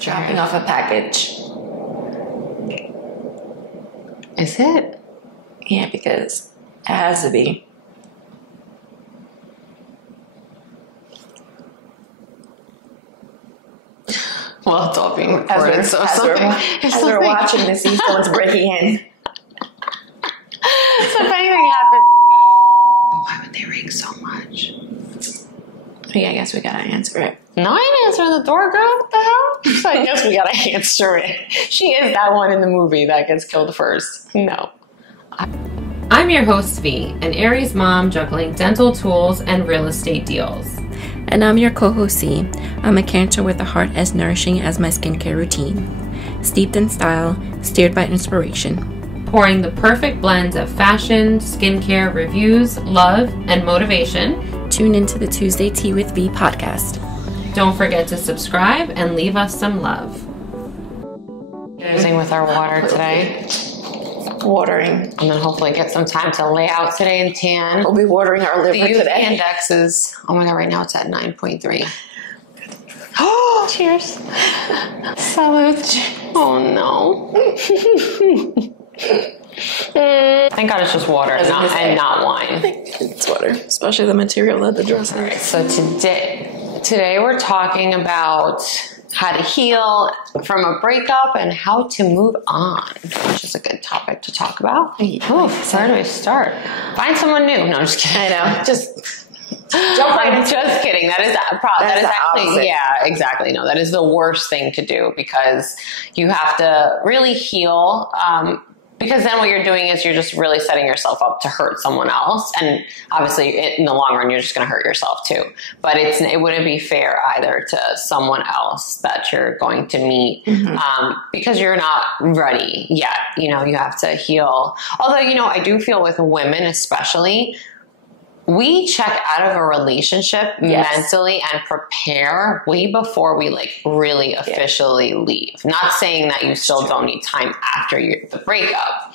Dropping off a package. Is it? Yeah, because it has to be. Well, it's all being recorded, As we're watching this, someone's breaking in. So if anything happens... Why would they ring so much? Yeah, I guess we gotta answer it. No, I didn't answer the door, girl. What the hell? So I guess we gotta answer it. She is that one in the movie that gets killed first. No. I'm your host, V, an Aries mom juggling dental tools and real estate deals. And I'm your co-host C. I'm a Cancer with a heart as nourishing as my skincare routine. Steeped in style, steered by inspiration. Pouring the perfect blends of fashion, skincare, reviews, love, and motivation. Tune into the Tuesday Tea with V podcast. Don't forget to subscribe and leave us some love. Using with our water today. Watering. And then hopefully get some time to lay out today and tan. We'll be watering our liver the today. The index is, oh my God, right now it's at 9.3. Oh, cheers. Salute. Oh no. Thank God it's just water and not wine. It's water, especially the material that the dress has. So today we're talking about how to heal from a breakup and how to move on, which is a good topic to talk about. Oh, where do we start? Find someone new. No, I'm just kidding. I know. Just jump right into Just kidding. That is actually, opposite. yeah, exactly. No, that is the worst thing to do because you have to really heal. Because then what you're doing is you're just really setting yourself up to hurt someone else. And obviously in the long run, you're just going to hurt yourself too. But it wouldn't be fair either to someone else that you're going to meet because you're not ready yet. You know, you have to heal. Although, you know, I do feel with women especially, we check out of a relationship mentally and prepare way before we like really officially leave. Not saying that you still don't need time after the breakup.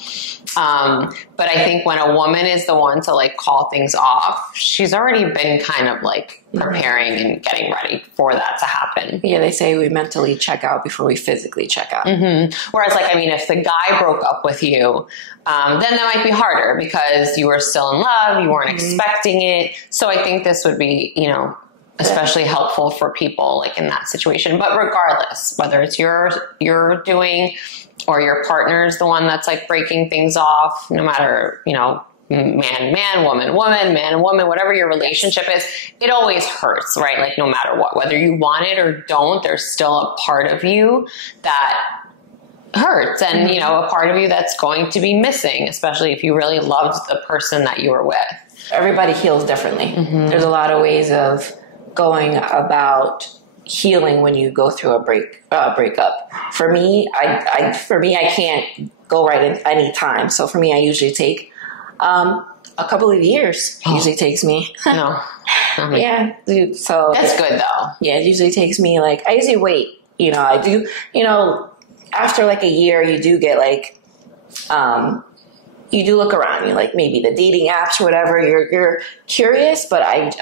But I think when a woman is the one to like call things off, she's already been kind of like preparing and getting ready for that to happen. Yeah, they say we mentally check out before we physically check out. Whereas like, I mean, if the guy broke up with you, then that might be harder because you were still in love, you weren't expecting it. So I think this would be, you know, especially helpful for people like in that situation. But regardless, whether it's you're doing or your partner's the one that's like breaking things off, no matter, you know, man, woman, man, woman, whatever your relationship is, it always hurts, right? Like no matter what, whether you want it or don't, there's still a part of you that hurts and, you know, a part of you that's going to be missing, especially if you really loved the person that you were with. Everybody heals differently. There's a lot of ways of going about healing when you go through a breakup. For me, I can't go right in any time. So for me, I usually take a couple of years. Usually takes me. No. Yeah. So that's good though. Yeah, it usually takes me like, I usually wait. You know, I do, you know, after like a year, you do get like, you do look around, you like maybe the dating apps or whatever, you're curious, but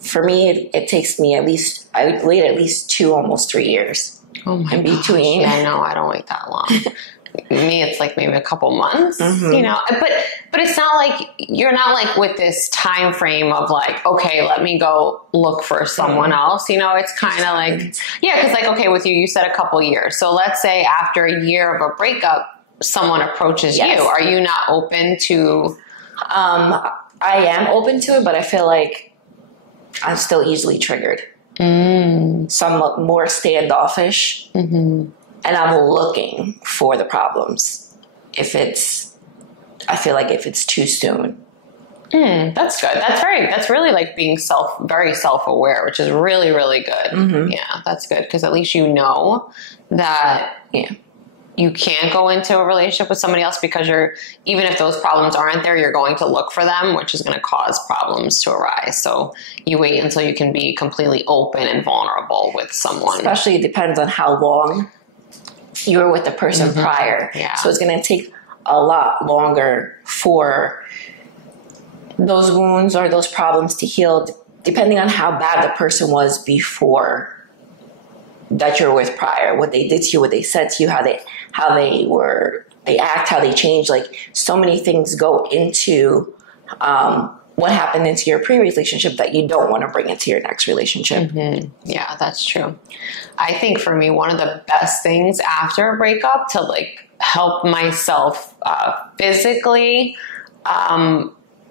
for me, it takes me I would wait at least almost 3 years. Oh my in between. Gosh. Yeah, no, I don't wait that long. Me, it's like maybe a couple months, you know, but it's not like, you're not like with this time frame of like, okay, let me go look for someone else. You know, it's kind of like, yeah. Cause like, okay, with you said a couple years. So let's say after a year of a breakup, someone approaches you. Are you not open to? I am open to it, but I feel like I'm still easily triggered. Somewhat more standoffish. And I'm looking for the problems. I feel like if it's too soon. That's good. That's really like being very self-aware, which is really, really good. Yeah, that's good. Cause at least you know that, you can't go into a relationship with somebody else because even if those problems aren't there, you're going to look for them, which is going to cause problems to arise. So you wait until you can be completely open and vulnerable with someone. Especially it depends on how long you were with the person prior. Yeah. So it's going to take a lot longer for those wounds or those problems to heal, depending on how bad the person was before that you're with prior, what they did to you, what they said to you, how they act, how they change. Like, so many things go into what happened into your pre-relationship that you don't want to bring into your next relationship. Mm-hmm. Yeah, that's true. I think for me, one of the best things after a breakup to like help myself physically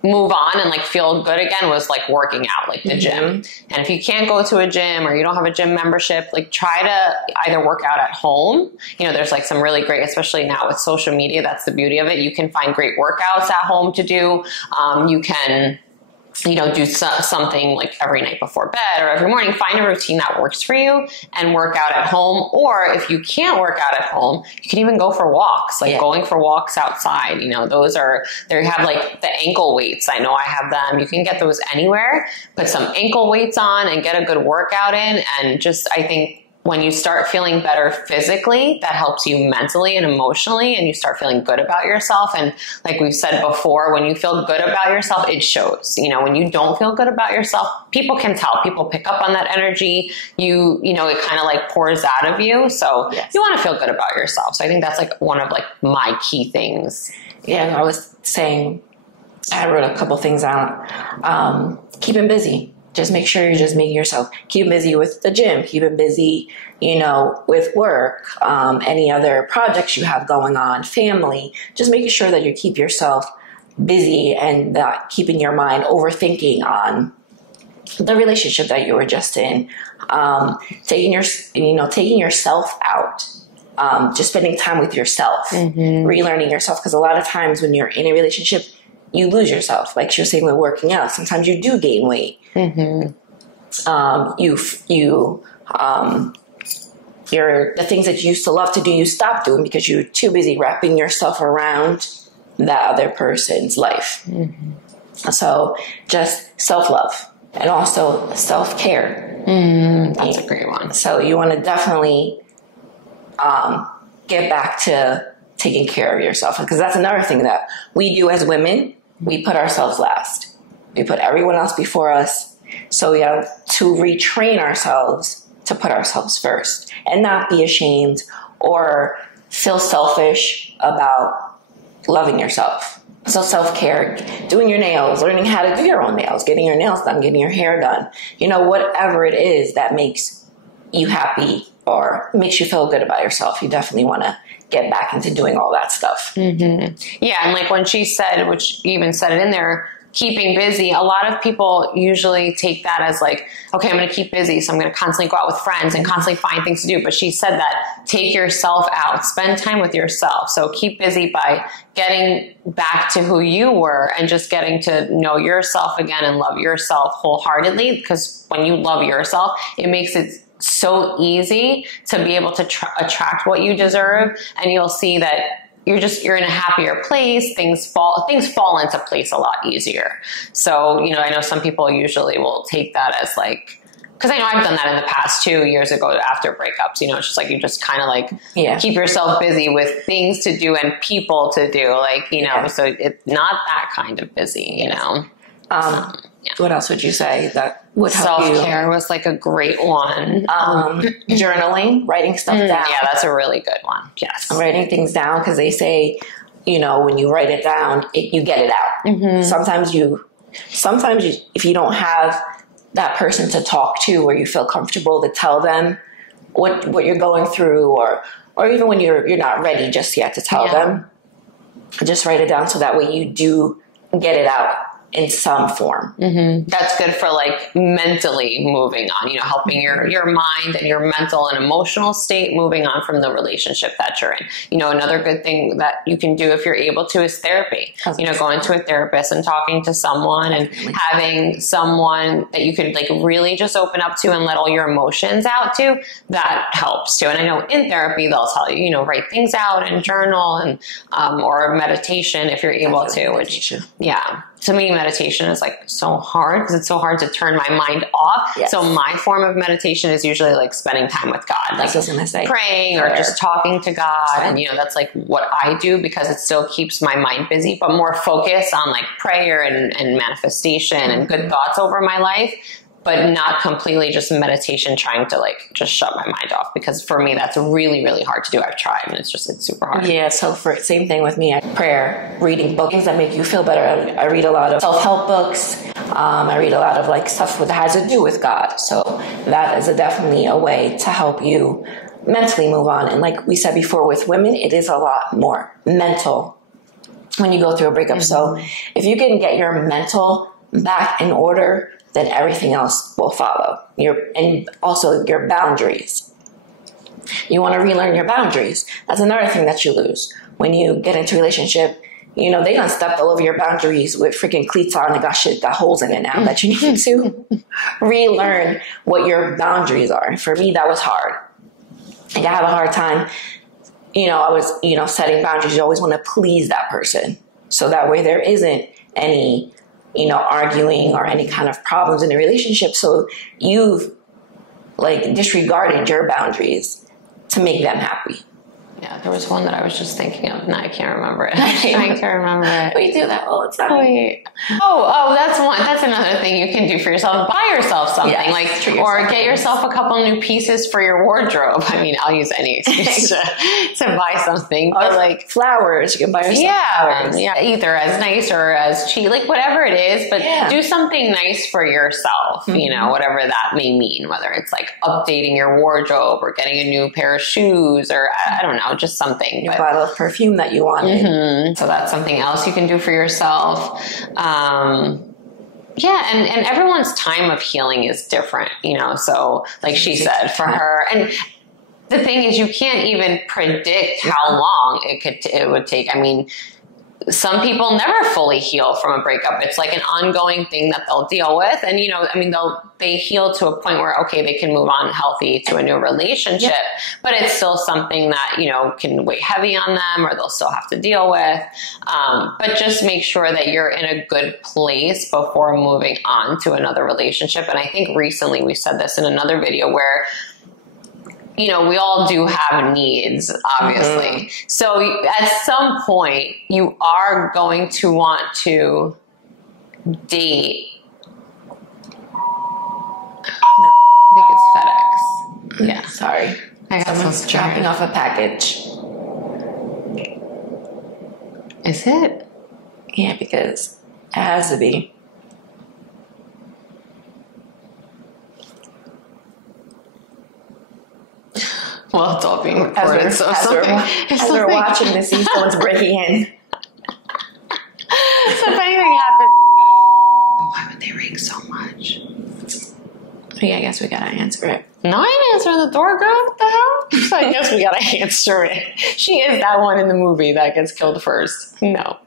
move on and like feel good again was like working out, like the gym. And if you can't go to a gym or you don't have a gym membership, like try to either work out at home. You know, there's like some really great, especially now with social media, that's the beauty of it. You can find great workouts at home to do. You can, you know, do something like every night before bed or every morning. Find a routine that works for you and work out at home. Or if you can't work out at home, you can even go for walks, like going for walks outside. You know, those are, they have like the ankle weights. I know I have them. You can get those anywhere. Put some ankle weights on and get a good workout in. And just, I think, when you start feeling better physically, that helps you mentally and emotionally, and you start feeling good about yourself. And like we've said before, when you feel good about yourself, it shows. You know, when you don't feel good about yourself, people can tell. People pick up on that energy. You know, it kind of like pours out of you. So you want to feel good about yourself. So I think that's like one of like my key things. Yeah, and I was saying, I wrote a couple things out. Keeping busy. Just make sure you're just making yourself, keep busy with the gym, keep busy, you know, with work, any other projects you have going on, family, just making sure that you keep yourself busy and not keeping your mind overthinking on the relationship that you were just in. Taking yourself out, just spending time with yourself, relearning yourself. Because a lot of times when you're in a relationship, you lose yourself. Like she was saying with working out, sometimes you do gain weight. The things that you used to love to do, you stop doing because you're too busy wrapping yourself around that other person's life. So just self-love and also self-care. That's a great one. So you want to definitely get back to taking care of yourself, because that's another thing that we do as women. We put ourselves last. We put everyone else before us. So we have to retrain ourselves to put ourselves first and not be ashamed or feel selfish about loving yourself. So self-care, doing your nails, learning how to do your own nails, getting your nails done, getting your hair done, you know, whatever it is that makes you happy or makes you feel good about yourself. You definitely want to get back into doing all that stuff. Yeah. And like when she said, which you even said it in there, keeping busy, a lot of people usually take that as like, okay, I'm going to keep busy, so I'm going to constantly go out with friends and constantly find things to do. But she said that take yourself out, spend time with yourself. So keep busy by getting back to who you were and just getting to know yourself again and love yourself wholeheartedly. Because when you love yourself, it makes it so easy to be able to attract what you deserve. And you'll see that you're in a happier place. Things fall into place a lot easier. So, you know, I know some people usually will take that as like, because I know I've done that in the past 2 years ago after breakups. You know, it's just like you just kind of like keep yourself busy with things to do and people to do. Like, you know, so it's not that kind of busy, you know. What else would you say that would help you? Self-care was like a great one. Journaling, writing stuff down. Yeah, that's a really good one. Yes. Writing things down, because they say, you know, when you write it down, you get it out. Sometimes if you don't have that person to talk to where you feel comfortable to tell them what you're going through, or even when you're not ready just yet to tell them, just write it down so that way you do get it out in some form. That's good for like mentally moving on, you know, helping your mind and your mental and emotional state moving on from the relationship that you're in. You know, another good thing that you can do if you're able to is therapy. You know, going to a therapist and talking to someone and having someone that you could like really just open up to and let all your emotions out to, that helps too. And I know in therapy, they'll tell you, you know, write things out and journal and, or meditation if you're able to, which, to me, meditation is like so hard because it's so hard to turn my mind off. So my form of meditation is usually like spending time with God, like praying or just talking to God. And, you know, that's like what I do because it still keeps my mind busy, but more focused on like prayer and manifestation and good thoughts over my life. but not completely just meditation trying to like just shut my mind off, because for me that's really, really hard to do. I've tried and it's super hard. Yeah, so same thing with me. Prayer, reading books that make you feel better. I read a lot of self-help books. I read a lot of like stuff that has to do with God. So that is definitely a way to help you mentally move on. And like we said before, with women, it is a lot more mental when you go through a breakup. So if you can get your mental back in order, then everything else will follow. And also your boundaries. You want to relearn your boundaries. That's another thing that you lose. When you get into a relationship, they done stepped all over your boundaries with freaking cleats on and got holes in it now that you need to relearn what your boundaries are. And for me, that was hard. Like, I have a hard time. I was, setting boundaries. You always want to please that person. So that way there isn't any arguing or any kind of problems in the relationship. So you've like disregarded your boundaries to make them happy. Yeah, there was one that I was just thinking of. Now I can't remember it. I'm trying to remember it. We do that all the time. Wait. Oh, that's one. That's another thing you can do for yourself. Buy yourself something, or get yourself a couple new pieces for your wardrobe. I mean, I'll use any excuse to buy something. But like flowers, you can buy yourself flowers. Yeah, either as nice or as cheap, like whatever it is. But do something nice for yourself. Whatever that may mean. Whether it's like updating your wardrobe or getting a new pair of shoes, or I don't know. Just something. A bottle of perfume that you wanted. So that's something else you can do for yourself. And everyone's time of healing is different, so like she said, for her. And the thing is, you can't even predict how long it would take. I mean, some people never fully heal from a breakup. It's like an ongoing thing that they'll deal with. And, they heal to a point where, okay, they can move on healthy to a new relationship, but it's still something that, can weigh heavy on them, or they'll still have to deal with. But just make sure that you're in a good place before moving on to another relationship. And I think recently we said this in another video where, we all do have needs, obviously. So at some point, you are going to want to date. I think it's FedEx. Yeah. Sorry. Someone's dropping off a package. Is it? Yeah, because it has to be. Well, it's all being recorded, as we're watching this, see someone's breaking in. So if anything happens, why would they ring so much? Yeah, I guess we gotta answer it. No, I didn't answer the door, girl. What the hell? So I guess we gotta answer it. She is that one in the movie that gets killed first. No.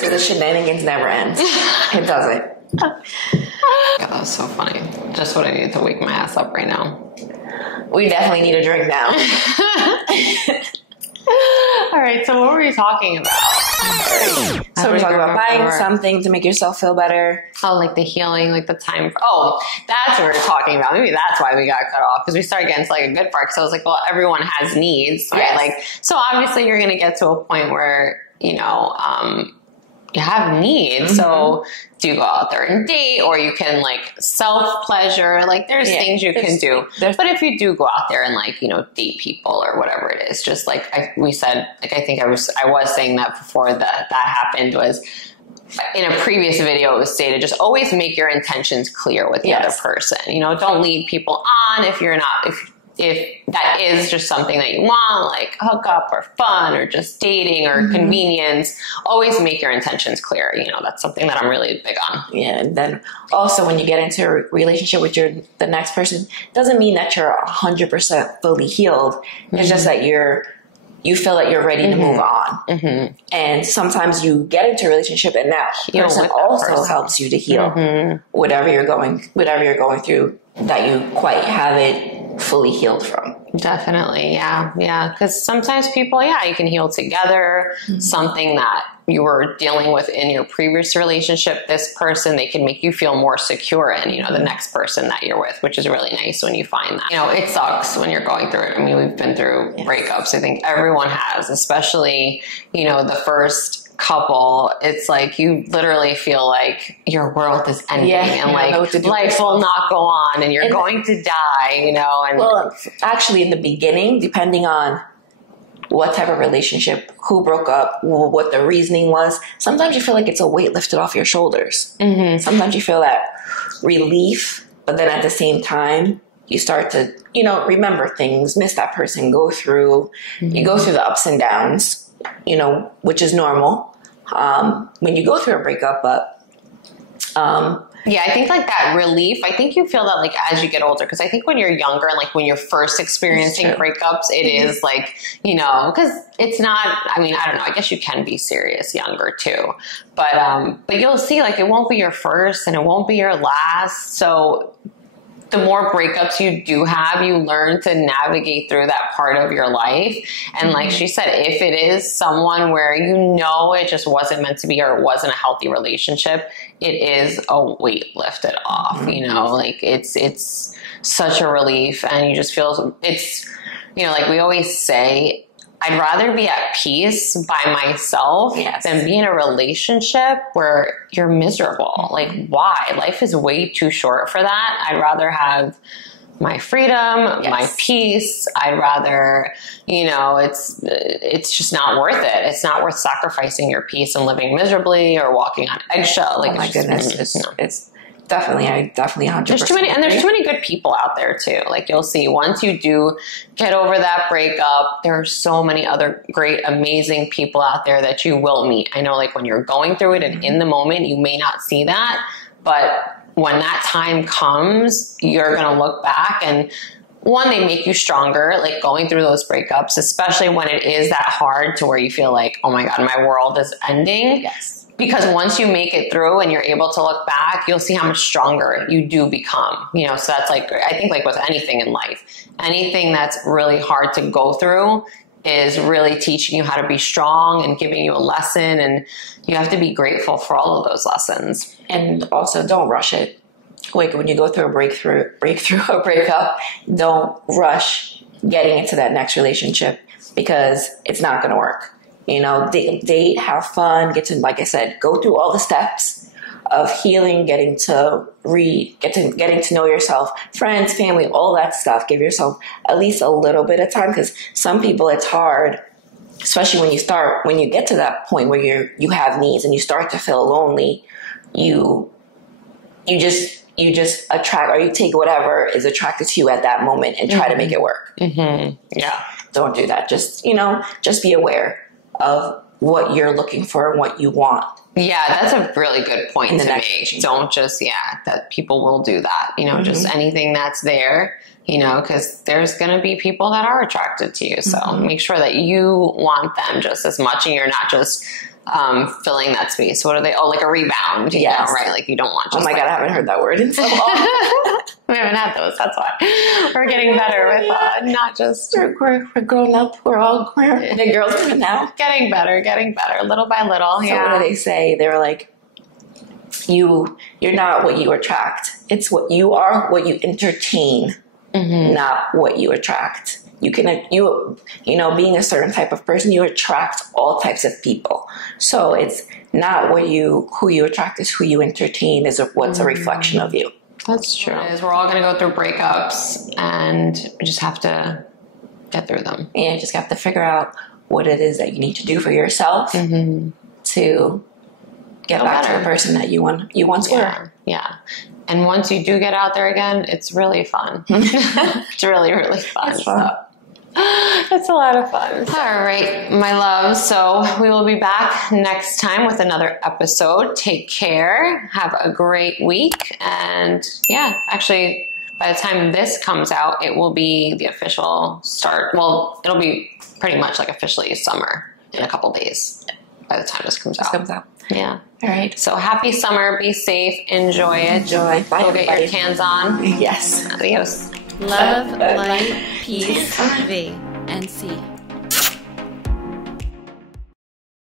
The shenanigans never end. It doesn't. God, that was so funny. Just what I needed to wake my ass up right now. We definitely need a drink now. All right, so what were we talking about? So we're talking about buying something to make yourself feel better. Oh, like the healing, like the time. Oh, that's what we're talking about. Maybe that's why we got cut off, because we started getting to like a good part. So I was like, well, everyone has needs, right? Yes. Like, so obviously you're going to get to a point where, you have needs. So do you go out there and date, or you can like self-pleasure? Like there's things you can do. But if you do go out there and like, date people or whatever it is, just like we said, like I think I was saying that before that happened, was in a previous video it was stated, just always make your intentions clear with the other person. Don't lead people on if you're not, if that is just something that you want, like hookup or fun or just dating or convenience, always make your intentions clear. That's something that I'm really big on. Yeah. And then also when you get into a relationship with the next person, doesn't mean that you're 100% fully healed. It's just that you're you feel that you're ready to move on. And sometimes you get into a relationship and that person also helps you to heal whatever you're going through that you quite haven't fully healed from. Definitely. Yeah. Because sometimes people, you can heal together. Something that you were dealing with in your previous relationship, this person, they can make you feel more secure in, the next person that you're with, which is really nice when you find that. It sucks when you're going through it. I mean, we've been through breakups. I think everyone has, especially, the first couple. It's like you literally feel like your world is ending and like life will not go on and you're going to die, and well, actually in the beginning, depending on what type of relationship, who broke up, what the reasoning was, sometimes you feel like it's a weight lifted off your shoulders. Sometimes you feel that relief, but then at the same time you start to remember things, miss that person, go through you go through the ups and downs, which is normal when you go through a breakup. But I think like that relief, I think you feel that like as you get older, because I think when you're younger and like when you're first experiencing breakups, it is like, because it's not, I mean, I don't know, I guess you can be serious younger too, but you'll see like it won't be your first and it won't be your last. So the more breakups you do have, you learn to navigate through that part of your life. And like she said, if it is someone where it just wasn't meant to be or it wasn't a healthy relationship, it is a weight lifted off, like it's such a relief. And you just feel it's, like we always say, I'd rather be at peace by myself than be in a relationship where you're miserable. Like, why? Life is way too short for that. I'd rather have my freedom, my peace. I'd rather, it's just not worth it. It's not worth sacrificing your peace and living miserably or walking on eggshell. Like, oh my goodness, it's definitely 100%. There's too many good people out there too. Like you'll see once you do get over that breakup, there are so many other great, amazing people out there that you will meet. I know like when you're going through it and in the moment, you may not see that, but when that time comes, you're going to look back and one, they make you stronger, like going through those breakups, especially when it is that hard to where you feel like, oh my God, my world is ending. Yes. Because once you make it through and you're able to look back, you'll see how much stronger you do become, so that's like, I think like with anything in life, anything that's really hard to go through is really teaching you how to be strong and giving you a lesson. And you have to be grateful for all of those lessons. And also don't rush it. Like when you go through a breakup, don't rush getting into that next relationship because it's not going to work. Date, have fun, like I said, go through all the steps of healing, getting to know yourself, friends, family, all that stuff. Give yourself at least a little bit of time because some people it's hard, especially when you get to that point where you have needs and you start to feel lonely. You just attract or you take whatever is attracted to you at that moment and try to make it work. Yeah, don't do that. Just be aware of what you're looking for and what you want. Yeah, that's a really good point to make. Don't just, that people will do that, just anything that's there, because there's going to be people that are attracted to you. So make sure that you want them just as much and you're not just filling that space. What are they? Oh, like a rebound. Yes. Right? Like you don't want just oh my God, I haven't heard that word in so long. We haven't had those. That's why. We're getting better with not just... We're grown up. We're the girls now. Getting better, little by little. So what do they say? They were like, you're not what you attract. It's what you are, what you entertain, not what you attract. You can, being a certain type of person, you attract all types of people. So it's not who you attract, is who you entertain, is what's a reflection of you. That's true. We're all going to go through breakups and we just have to get through them. And you just have to figure out what it is that you need to do for yourself to get back to the person that you once were. Yeah. And once you do get out there again, it's really fun. It's really, really fun. It's fun. It's a lot of fun. All right, my love. So we will be back next time with another episode. Take care. Have a great week. And actually, by the time this comes out, it will be the official start. Well, it'll be pretty much like officially summer in a couple days by the time this comes out. Yeah. All right. So happy summer. Be safe. Enjoy it. Enjoy. Bye, Go get your cans on. Yes. Adios. Love, light, peace, V, and C.